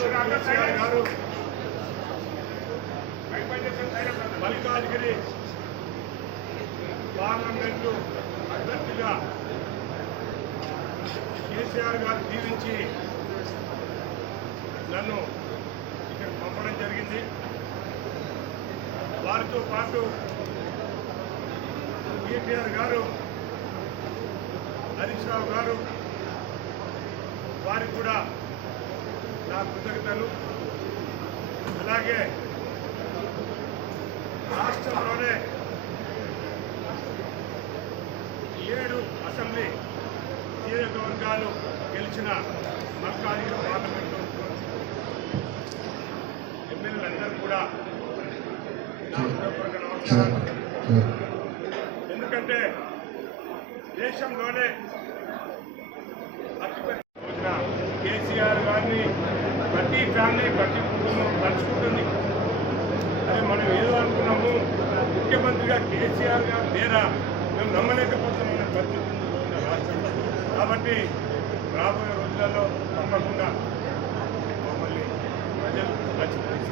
KCR parliament అభ్యర్థిగా కేసీఆర్ గారు దీవించి నన్ను ఇక్కడ పంపడం జరిగింది. వారితో పాటు కేటీఆర్ గారు హరీష్ రావు గారు వారికి కూడా నా కృతజ్ఞతలు. అలాగే రాష్ట్రంలోనే ఏడు అసెంబ్లీ నియోజకవర్గాలు గెలిచిన మల్కాజ్గిరి పార్లమెంటు ఎమ్మెల్యేలందరూ కూడా నా హృదయపూర్వక నమస్కారాలు. ఎందుకంటే దేశంలోనే అతిపెద్ద దాన్ని ప్రతి కుటుంబం నడుచుకుంటుంది అదే మనం ఏదో అనుకున్నాము ముఖ్యమంత్రిగా కేసీఆర్ గారు లేరా మేము నమ్మలేకపోతున్న పరిస్థితి రాష్ట్రంలో కాబట్టి రాబోయే రోజులలో తప్పకుండా మమ్మల్ని ప్రజలు నచ్చుకుంటారని